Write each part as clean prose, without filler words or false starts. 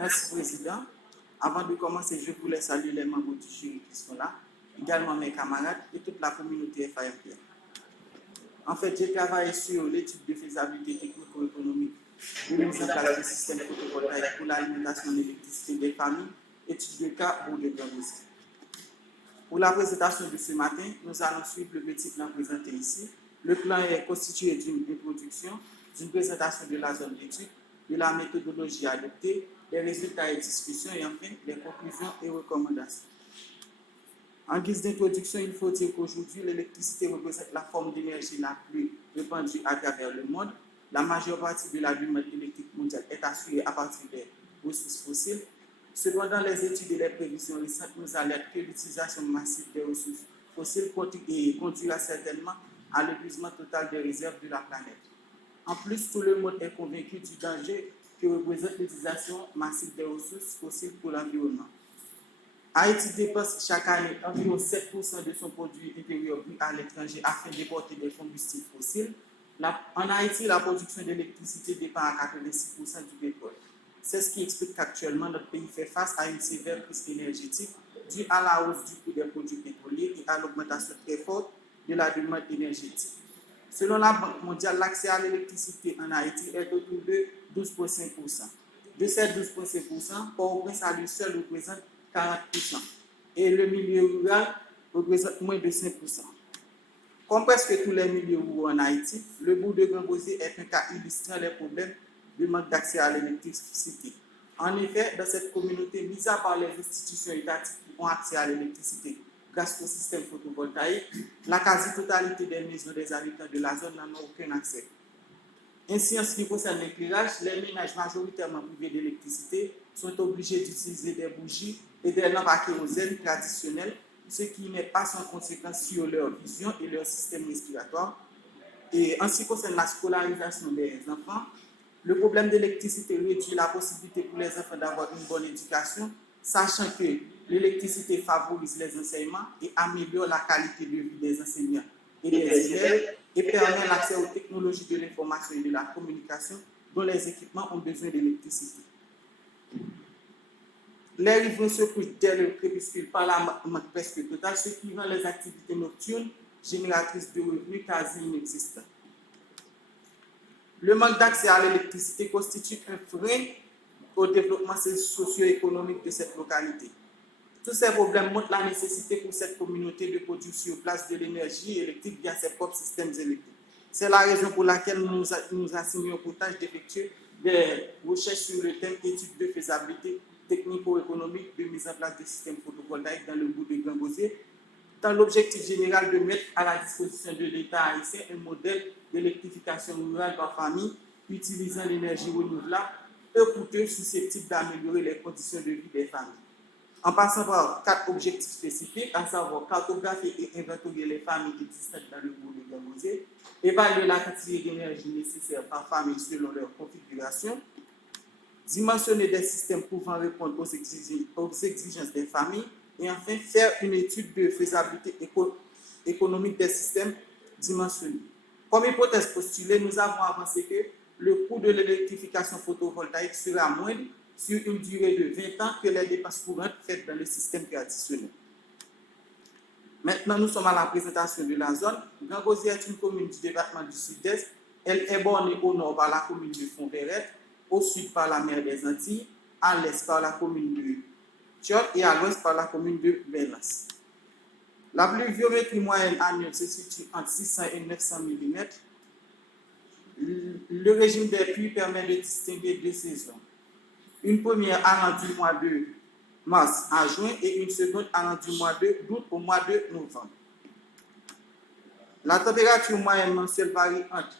Merci, Président. Avant de commencer, je voulais saluer les membres du jury qui sont là, également mes camarades et toute la communauté FAMP. En fait, j'ai travaillé sur l'étude de faisabilité technico-économique de mise en place du système photovoltaïque pour l'alimentation d'électricité des familles, étude de cas ou de Grandouzi. Pour la présentation de ce matin, nous allons suivre le petit plan présenté ici. Le plan est constitué d'une introduction, d'une présentation de la zone d'étude, de la méthodologie adoptée, des résultats et discussions et enfin les conclusions et recommandations. En guise d'introduction, il faut dire qu'aujourd'hui, l'électricité représente la forme d'énergie la plus répandue à travers le monde. La majeure partie de la demande électrique mondiale est assurée à partir des ressources fossiles. Cependant, les études et les prévisions récentes nous alertent que l'utilisation massive des ressources fossiles conduira certainement à l'épuisement total des réserves de la planète. En plus, tout le monde est convaincu du danger que représente l'utilisation massive des ressources fossiles pour l'environnement. Haïti dépense chaque année environ 7% de son produit intérieur brut à l'étranger afin d'importer des combustibles fossiles. En Haïti, la production d'électricité dépend à 86% du pétrole. C'est ce qui explique qu'actuellement, notre pays fait face à une sévère crise énergétique due à la hausse du coût des produits pétroliers et à l'augmentation très forte de la demande énergétique. Selon la Banque mondiale, l'accès à l'électricité en Haïti est autour de 12,5%. De ces 12,5%, Port-au-Prince à lui seul représente 40%. Et le milieu rural représente moins de 5%. Comme presque tous les milieux ruraux en Haïti, le bourg de Grandouzi est un cas illustrant les problèmes de manque d'accès à l'électricité. En effet, dans cette communauté, mis à part les institutions étatiques qui ont accès à l'électricité grâce au système photovoltaïque, la quasi-totalité des maisons des habitants de la zone n'en ont aucun accès. Ainsi, en ce qui concerne l'éclairage, les ménages majoritairement privés d'électricité sont obligés d'utiliser des bougies et des lampes à kérosène traditionnelles, ce qui n'est pas sans conséquence sur leur vision et leur système respiratoire. Et en ce qui concerne la scolarisation des enfants, le problème d'électricité réduit la possibilité pour les enfants d'avoir une bonne éducation, sachant que l'électricité favorise les enseignements et améliore la qualité de vie des enseignants et des élèves et permet l'accès aux technologies de l'information et de la communication dont les équipements ont besoin d'électricité. Les riverains se couchent dès le crépuscule par la manque presque totale, ce qui rend les activités nocturnes génératrices de revenus quasi inexistantes. Le manque d'accès à l'électricité constitue un frein au développement socio-économique de cette localité. Tous ces problèmes montrent la nécessité pour cette communauté de produire sur place de l'énergie électrique via ses propres systèmes électriques. C'est la raison pour laquelle nous assignons pour tâche d'effectuer des recherches sur le thème étude de faisabilité technico-économique de mise en place des systèmes photovoltaïques dans le bourg de Grandouzi, dans l'objectif général de mettre à la disposition de l'État haïtien un modèle d'électrification rurale par famille utilisant l'énergie renouvelable, peu coûteuse, susceptible d'améliorer les conditions de vie des familles. En passant par 4 objectifs spécifiques, à savoir cartographier et inventorier les familles existantes dans le bourg de Grandouzi, évaluer la quantité d'énergie nécessaire par famille selon leur configuration, dimensionner des systèmes pouvant répondre aux exigences des familles, et enfin faire une étude de faisabilité économique des systèmes dimensionnés. Comme hypothèse postulée, nous avons avancé que le coût de l'électrification photovoltaïque sera moindre sur une durée de 20 ans que les dépenses courantes faites dans le système traditionnel. Maintenant, nous sommes à la présentation de la zone. Grandouzi est une commune du département du Sud-Est. Elle est bornée au nord par la commune de Fonverette, au sud par la mer des Antilles, à l'est par la commune de Thiot et à l'ouest par la commune de Belance. La pluviométrie moyenne annuelle se situe entre 600 et 900 mm. Le régime des pluies permet de distinguer deux saisons. Une première allant du mois de mars à juin et une seconde allant du mois d'août au mois de novembre. La température moyenne mensuelle varie entre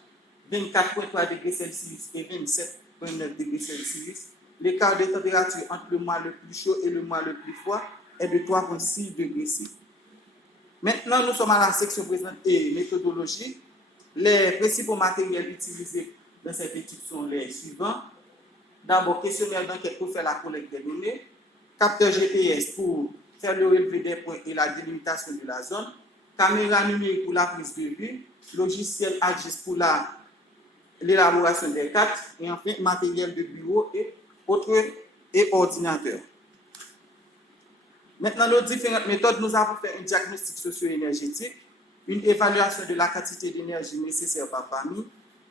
24,3 degrés Celsius et 27,9 degrés Celsius. L'écart de température entre le mois le plus chaud et le mois le plus froid est de 3,6 degrés C. Maintenant, nous sommes à la section présentée méthodologie. Les principaux matériels utilisés dans cette étude sont les suivants. D'abord, questionnaire d'enquête pour faire la collecte des données, capteur GPS pour faire le relevé des points et la délimitation de la zone, caméra numérique pour la prise de vue, logiciel AGIS pour l'élaboration des cartes, et enfin matériel de bureau et autres et ordinateur. Maintenant, nos différentes méthodes, nous avons fait un diagnostic socio-énergétique, une évaluation de la quantité d'énergie nécessaire par famille,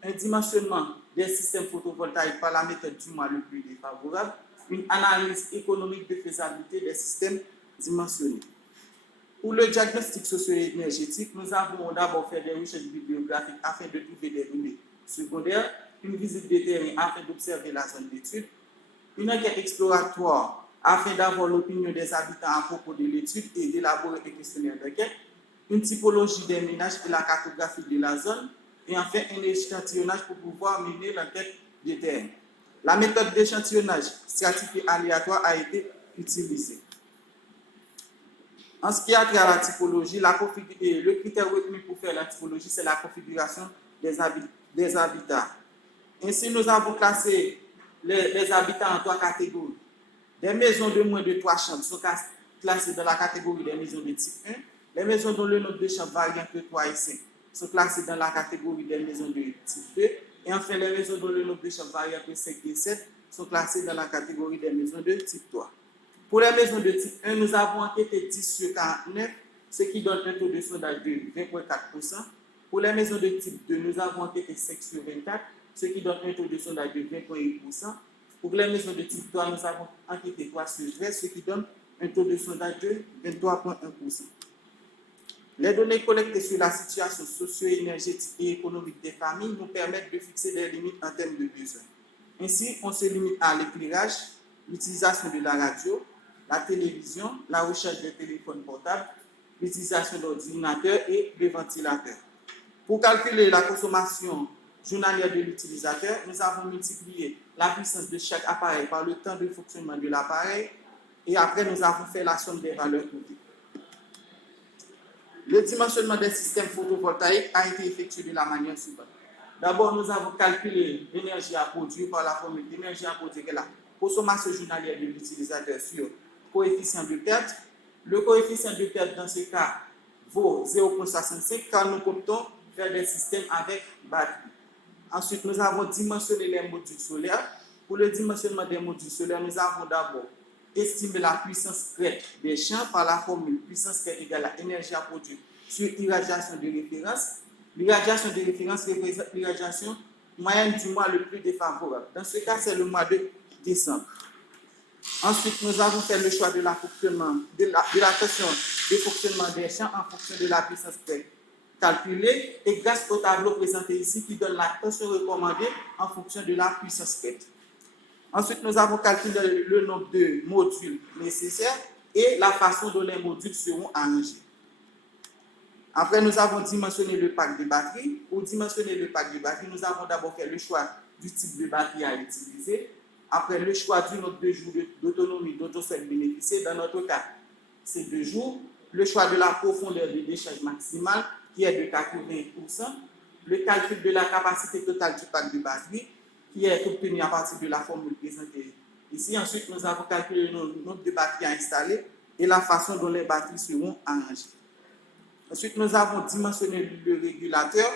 un dimensionnement des systèmes photovoltaïques par la méthode du mois le plus défavorable, une analyse économique de faisabilité des systèmes dimensionnés. Pour le diagnostic socio-énergétique, nous avons d'abord fait des recherches bibliographiques afin de trouver des données secondaires, une visite de terrain afin d'observer la zone d'étude, une enquête exploratoire afin d'avoir l'opinion des habitants à propos de l'étude et d'élaborer un questionnaire d'enquête, une typologie des ménages et la cartographie de la zone, et enfin un échantillonnage pour pouvoir mener l'enquête de terrain. La méthode d'échantillonnage stratifié aléatoire a été utilisée. En ce qui a trait à la typologie, le critère retenu pour faire la typologie, c'est la configuration des habitats. Ainsi, nous avons classé les habitats en 3 catégories. Des maisons de moins de 3 chambres sont classées dans la catégorie des maisons de type 1. Les maisons dont le nombre de chambres varie entre 3 et 5 sont classées dans la catégorie des maisons de type 2. Et enfin, les maisons dont le nombre de chambres varie entre 5 et 7 sont classées dans la catégorie des maisons de type 3. Pour les maisons de type 1, nous avons enquêté 10 sur 49, ce qui donne un taux de sondage de 20,4%. Pour les maisons de type 2, nous avons enquêté 5 sur 24, ce qui donne un taux de sondage de 20,8%. Pour les maisons de type 3, nous avons enquêté 3 sur 13, ce qui donne un taux de sondage de 23,1%. Les données collectées sur la situation socio-énergétique et économique des familles nous permettent de fixer des limites en termes de besoins. Ainsi, on se limite à l'éclairage, l'utilisation de la radio, la télévision, la recherche des téléphones portables, l'utilisation d'ordinateurs et de ventilateurs. Pour calculer la consommation journalière de l'utilisateur, nous avons multiplié la puissance de chaque appareil par le temps de fonctionnement de l'appareil et après nous avons fait la somme des valeurs trouvées. Le dimensionnement des systèmes photovoltaïques a été effectué de la manière suivante. D'abord, nous avons calculé l'énergie à produire par la formule d'énergie à produire qui est la consommation journalière de l'utilisateur sur coefficient de perte. Le coefficient de perte dans ce cas vaut 0,65 car nous comptons faire des systèmes avec batterie. Ensuite, nous avons dimensionné les modules solaires. Pour le dimensionnement des modules solaires, nous avons d'abord estimé la puissance crête des champs par la formule puissance crête égale à énergie à produire sur irradiation de référence. L'irradiation de référence représente l'irradiation moyenne du mois le plus défavorable. Dans ce cas, c'est le mois de décembre. Ensuite, nous avons fait le choix de la tension de fonctionnement des champs en fonction de la puissance crête calculée et grâce au tableau présenté ici qui donne la tension recommandée en fonction de la puissance crête. Ensuite, nous avons calculé le nombre de modules nécessaires et la façon dont les modules seront arrangés. Après, nous avons dimensionné le pack de batterie. Pour dimensionner le pack de batterie, nous avons d'abord fait le choix du type de batterie à utiliser. Après, le choix du nombre de jours d'autonomie dont on souhaite bénéficier. Dans notre cas, c'est 2 jours. Le choix de la profondeur de décharge maximale qui est de 80%. Le calcul de la capacité totale du pack de batterie qui est obtenu à partir de la formule présentée ici. Ensuite, nous avons calculé le nombre de batteries à installer et la façon dont les batteries seront arrangées. Ensuite, nous avons dimensionné le régulateur.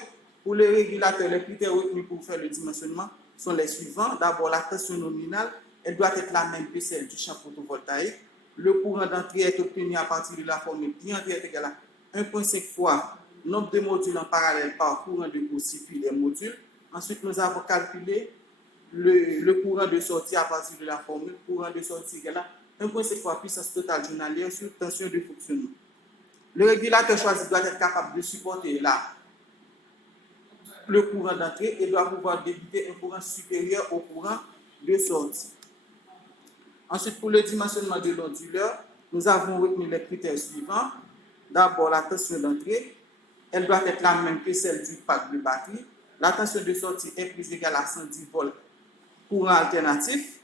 Pour le régulateur, les critères retenus pour faire le dimensionnement sont les suivants. D'abord, la tension nominale, elle doit être la même que celle du champ photovoltaïque. Le courant d'entrée est obtenu à partir de la formule I entrée est égal à 1,5 fois nombre de modules en parallèle par courant de court-circuit des modules. Ensuite, nous avons calculé le courant de sortie à partir de la formule courant de sortie égal à 1,5 fois puissance totale journalière sur tension de fonctionnement. Le régulateur choisi doit être capable de supporter le courant d'entrée et doit pouvoir débiter un courant supérieur au courant de sortie. Ensuite, pour le dimensionnement de l'onduleur, nous avons retenu les critères suivants. D'abord, la tension d'entrée, elle doit être la même que celle du pack de batterie. La tension de sortie est plus égale à 110 volts courant alternatif.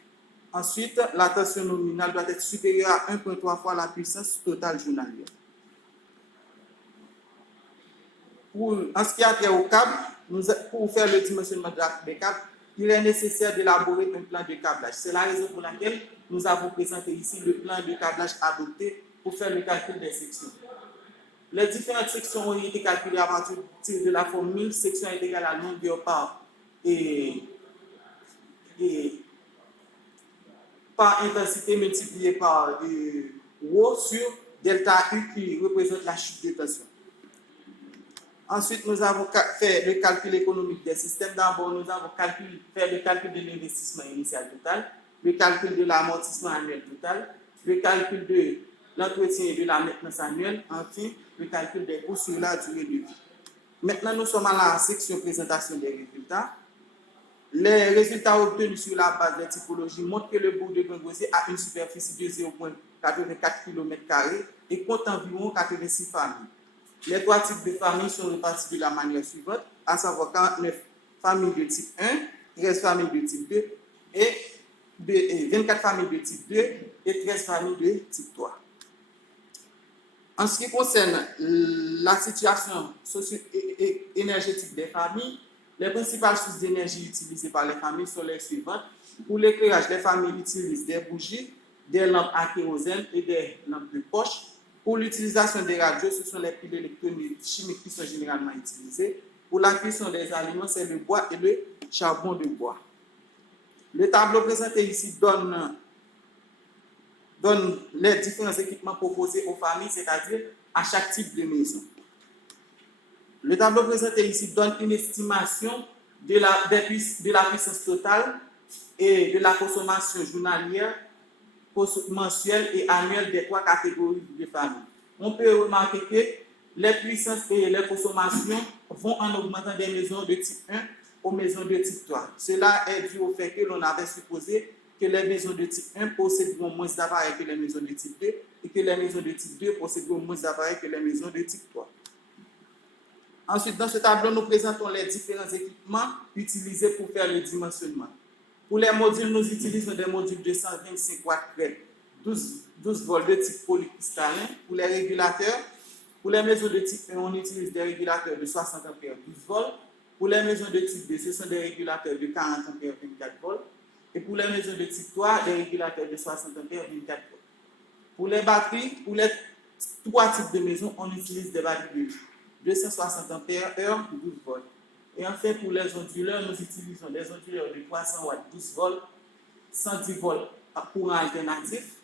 Ensuite, la tension nominale doit être supérieure à 1,3 fois la puissance totale journalière. En ce qui a trait au câble, pour faire le dimensionnement des câbles, il est nécessaire d'élaborer un plan de câblage. C'est la raison pour laquelle nous avons présenté ici le plan de câblage adopté pour faire le calcul des sections. Les différentes sections ont été calculées à partir de la formule section est égale à longueur par et par intensité multiplié par rho sur delta U qui représente la chute de tension. Ensuite, nous avons fait le calcul économique des systèmes. D'abord, nous avons fait le calcul de l'investissement initial total, le calcul de l'amortissement annuel total, le calcul de l'entretien et de la maintenance annuelle, enfin, le calcul des coûts sur la durée de vie. Maintenant, nous sommes à la section présentation des résultats. Les résultats obtenus sur la base des typologies montrent que le bourg de Gangosé a une superficie de 0,84 km² et compte environ 86 familles. Les 3 types de familles sont répartis de la manière suivante, à savoir 49 familles de type 1, 13 familles de type 2 et 24 familles de type 2 et 13 familles de type 3. En ce qui concerne la situation socio-énergétique des familles, les principales sources d'énergie utilisées par les familles sont les suivantes. Pour l'éclairage, les familles utilisent des bougies, des lampes à kérosène et des lampes de poche. Pour l'utilisation des radios, ce sont les piles électroniques chimiques qui sont généralement utilisées. Pour la cuisson des aliments, c'est le bois et le charbon de bois. Le tableau présenté ici donne les différents équipements proposés aux familles, c'est-à-dire à chaque type de maison. Le tableau présenté ici donne une estimation de la puissance totale et de la consommation journalière, mensuelle et annuelle des 3 catégories de familles. On peut remarquer que les puissances et les consommations vont en augmentant des maisons de type 1 aux maisons de type 3. Cela est dû au fait que l'on avait supposé que les maisons de type 1 posséderont moins d'appareils que les maisons de type 2 et que les maisons de type 2 posséderont moins d'appareils que les maisons de type 3. Ensuite, dans ce tableau, nous présentons les différents équipements utilisés pour faire le dimensionnement. Pour les modules, nous utilisons des modules de 125 watts crête, 12 volts de type polycristallin. Pour les régulateurs, pour les maisons de type 1, on utilise des régulateurs de 60 ampères 12 volts. Pour les maisons de type 2, ce sont des régulateurs de 40 ampères 24 volts. Et pour les maisons de type 3, des régulateurs de 60 ampères 24 volts. Pour les batteries, pour les 3 types de maisons, on utilise des batteries de 260 ampères heure 12 volts. Et enfin, pour les onduleurs, nous utilisons des onduleurs de 300 watts 12 volts, 110 volts à courant alternatif.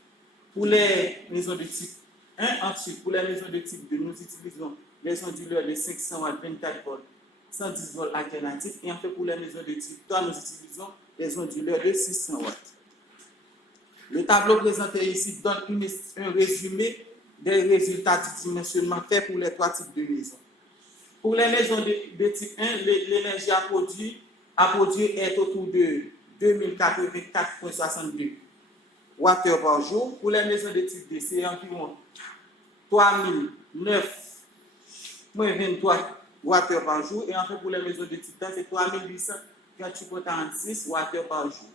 Pour les maisons de type 1, ensuite, pour les maisons de type 2, nous utilisons les onduleurs de 500 watts 24 volts, 110 volts alternatifs. Et enfin, pour les maisons de type 3, nous utilisons les onduleurs de 600 watts. Le tableau présenté ici donne un résumé des résultats du dimensionnement fait pour les 3 types de maisons. Pour les maisons de type 1, l'énergie à produire est autour de 2084,62 Wh par jour. Pour les maisons de type 2, c'est environ 3009,23 Wh par jour. Et enfin, pour les maisons de type 3, c'est 3848,46 Wh par jour.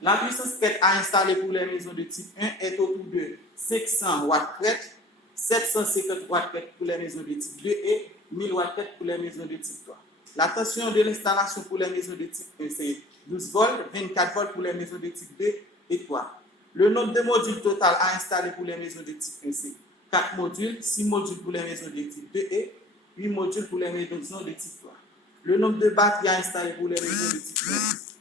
La puissance crête à installer pour les maisons de type 1 est autour de 500 watts crête, 750 watts crête pour les maisons de type 2 et 1000 watts crête pour les maisons de type 3. La tension de l'installation pour les maisons de type 1, c'est 12 volts, 24 volts pour les maisons de type 2 et 3. Le nombre de modules total à installer pour les maisons de type 1, c'est 4 modules, 6 modules pour les maisons de type 2 et 8 modules pour les maisons de type 3. Le nombre de batteries à installer pour les maisons de type 1,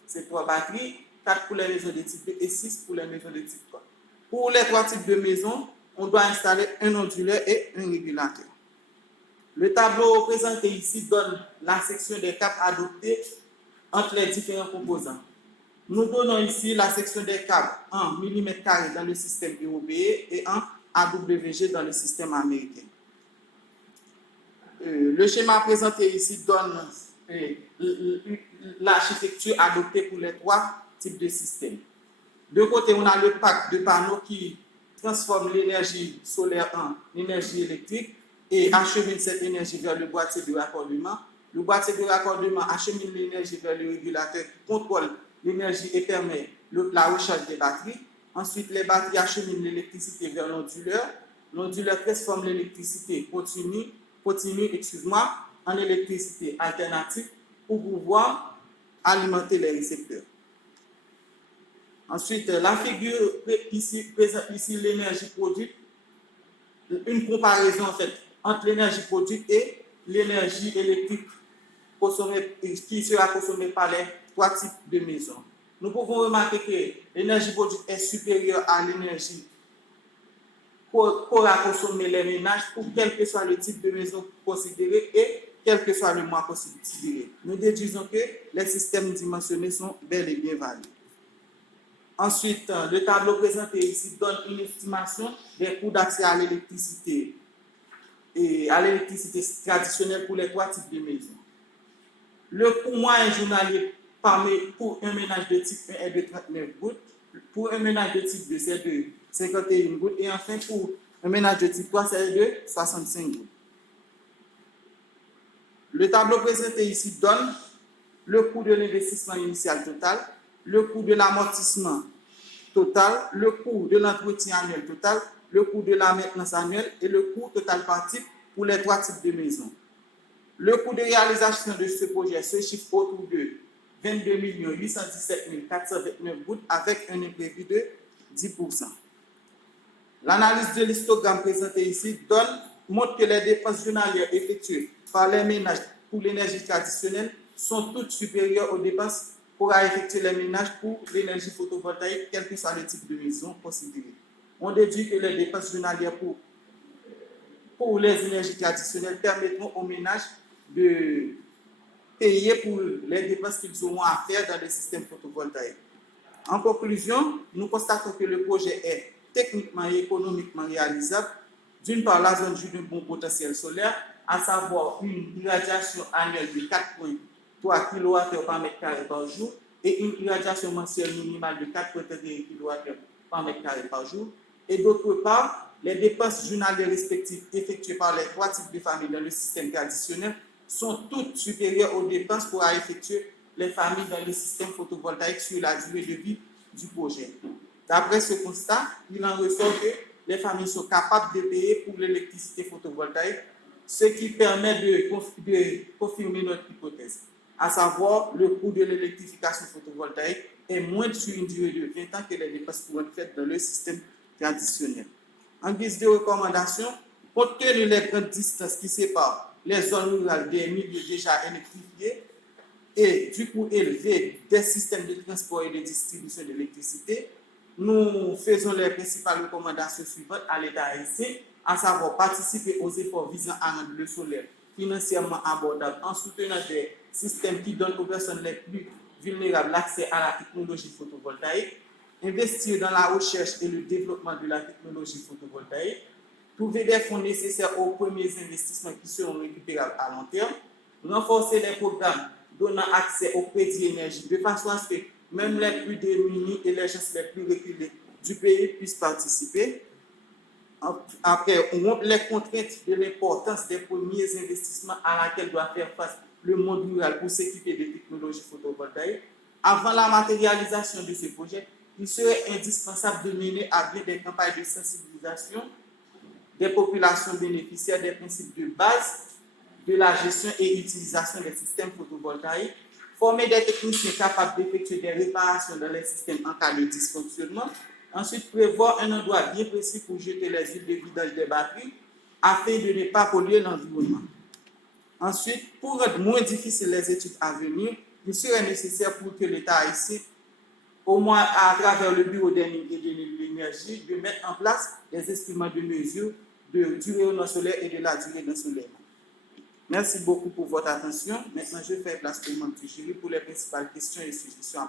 c'est 3 batteries, 4 pour les maisons de type 2 et 6 pour les maisons de type 3. Pour les 3 types de maisons, on doit installer un onduleur et un régulateur. Le tableau présenté ici donne la section des câbles adoptés entre les différents composants. Nous donnons ici la section des câbles en mm² dans le système européen et en AWG dans le système américain. Le schéma présenté ici donne l'architecture adoptée pour les 3 types de systèmes. De côté, on a le pack de panneaux qui transforme l'énergie solaire en énergie électrique et achemine cette énergie vers le boîtier de raccordement. Le boîtier de raccordement achemine l'énergie vers le régulateur qui contrôle l'énergie et permet la recharge des batteries. Ensuite, les batteries acheminent l'électricité vers l'onduleur. L'onduleur transforme l'électricité continue en électricité alternative pour pouvoir alimenter les récepteurs. Ensuite, la figure présente ici l'énergie produite, une comparaison en fait entre l'énergie produite et l'énergie électrique qui sera consommée par les 3 types de maisons. nous pouvons remarquer que l'énergie produite est supérieure à l'énergie qu'aura consommé les ménages pour quel que soit le type de maison considéré et quel que soit le mois considéré. Nous déduisons que les systèmes dimensionnés sont bel et bien valides. Ensuite, le tableau présenté ici donne une estimation des coûts d'accès à l'électricité et à l'électricité traditionnelle pour les trois types de maisons. Le coût moyen journalier pour un ménage de type 1 est de 39 gouttes, pour un ménage de type 2 c'est de 51 gouttes et enfin pour un ménage de type 3 c'est de 65 gouttes. Le tableau présenté ici donne le coût de l'investissement initial total, le coût de l'amortissement total, le coût de l'entretien annuel total, le coût de la maintenance annuelle et le coût total par type pour les trois types de maisons. Le coût de réalisation de ce projet se chiffre autour de 22 817 429 gouttes avec un imprévu de 10%. L'analyse de l'histogramme présenté ici montre que les dépenses journalières effectuées par les ménages pour l'énergie traditionnelle sont toutes supérieures aux dépenses qu'aura effectuer les ménages pour l'énergie photovoltaïque, quel que soit le type de maison considéré. On déduit que les dépenses journalières pour les énergies traditionnelles permettront aux ménages de payer pour les dépenses qu'ils auront à faire dans les systèmes photovoltaïques. En conclusion, nous constatons que le projet est techniquement et économiquement réalisable. D'une part, la zone joue d'un bon potentiel solaire, à savoir une irradiation annuelle de 4,3 kWh par mètre carré par jour et une irradiation mensuelle minimale de 4,1 kWh par mètre carré par jour. Et d'autre part, les dépenses journalières respectives effectuées par les trois types de familles dans le système traditionnel sont toutes supérieures aux dépenses qu'aura effectuer les familles dans le système photovoltaïque sur la durée de vie du projet. D'après ce constat, il en ressort que les familles sont capables de payer pour l'électricité photovoltaïque, ce qui permet de confirmer notre hypothèse, à savoir le coût de l'électrification photovoltaïque est moindre sur une durée de 20 ans que les dépenses courantes faites dans le système traditionnel. En guise de recommandation, compte tenu des grandes distances qui séparent les zones rurales des milieux déjà électrifiés et du coût élevé des systèmes de transport et de distribution d'électricité, nous faisons les principales recommandations suivantes à l'État haïtien, à savoir participer aux efforts visant à rendre le solaire financièrement abordable en soutenant des systèmes qui donnent aux personnes les plus vulnérables l'accès à la technologie photovoltaïque, investir dans la recherche et le développement de la technologie photovoltaïque, trouver des fonds nécessaires aux premiers investissements qui seront récupérables à long terme, renforcer les programmes donnant accès au crédit énergie de façon à ce que même les plus démunis et les gens les plus reculés du pays puissent participer. Après, on montre les contraintes de l'importance des premiers investissements à laquelle doit faire face le monde rural pour s'équiper des technologies photovoltaïques. Avant la matérialisation de ce projet, il serait indispensable de mener à bien des campagnes de sensibilisation des populations bénéficiaires des principes de base de la gestion et utilisation des systèmes photovoltaïques, former des techniciens capables d'effectuer des réparations dans les systèmes en cas de dysfonctionnement, ensuite prévoir un endroit bien précis pour jeter les huiles de vidage des batteries afin de ne pas polluer l'environnement. Ensuite, pour rendre moins difficiles les études à venir, il serait nécessaire pour que l'État haïtien, au moins à travers le Bureau d'énergie et de l'énergie, de mettre en place des instruments de mesure du rayonnement solaire et de la durée d'ensoleillement. Merci beaucoup pour votre attention. Maintenant, je fais place au membre du jury pour les principales questions et suggestions.